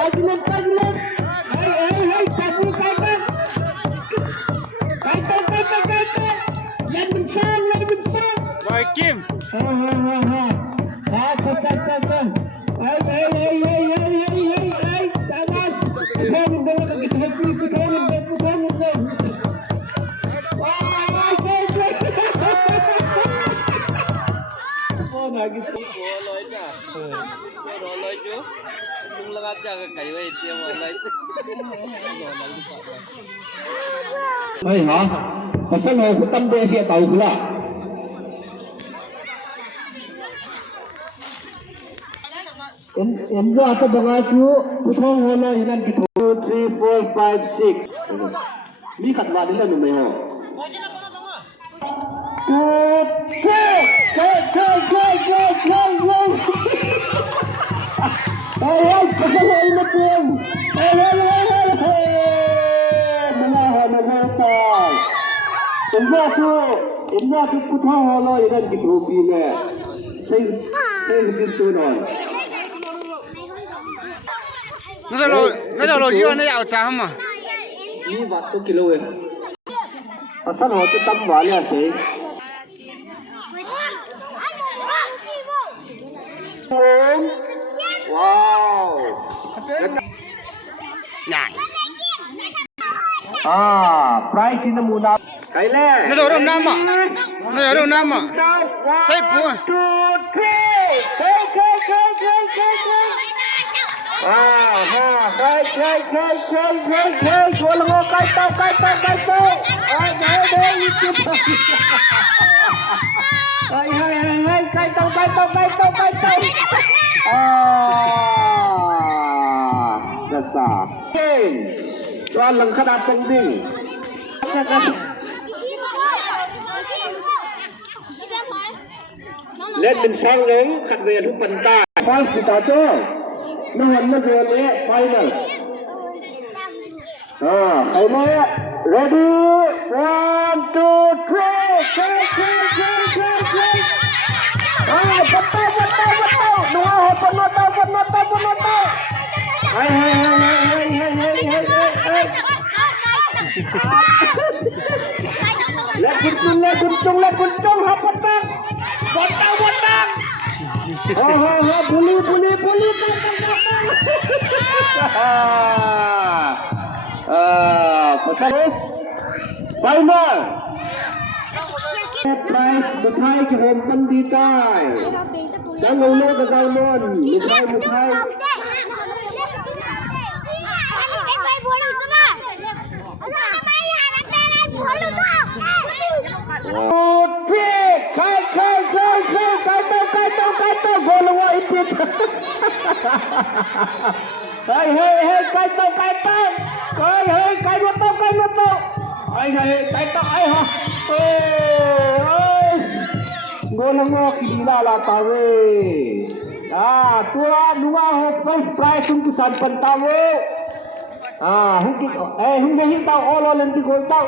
Kajilan. Hai, sabu kaitan. Kaitan. Yan besar. Boy Kim. Ha. Sa. Hai. Sawas. Bukan dalam kita happy bukan. Nagis ko loy na. So loy jo. Nung lang aja ka kayo tiang online. Hai hả? Pasal mau hutan dia sih tahu pula. Enzo atau bangaju putong hono inan kita 2 3 4 5 6. Ni kat wadila nu meho. Hey, pasal ini pun. Enzo tu putong hono inan kita hobi ne. Saya gitu non. Nó cho lô dưa nó giàu chả mà. Ini waktu kilo ya. Asal ho tu tam wale ase. Wow. Nhảy. Price ini muna. Kaile. Nó rồi năm à. Nó rồi năm à. Sai bùa. 1 2 3 Kai. Gua lengo kai tau. Deh itu. Hai, kai tau. Dasar. Tuan lengkap datang di. Lên mình sang đến khát về lúc bận ta. Quay thì tao cho. Nó hẳn nó vừa lẽ quay này. Quay này. Ready. 1 2 3. Betul. Dua penonton. Hai. Lihat kuntung hapatang. Botang. Buli. Pasal final. Price betai ke hempen ditai. Jangan lupa ke salmon. Betai. Kai bola wa itu. Hai, kai tau. Kai moto. Hai, kai tau ha. Bola ngo kila la tawe. Tua dua ho first prize untuk sampan tawe. Hung hintau olo lenti gol tau.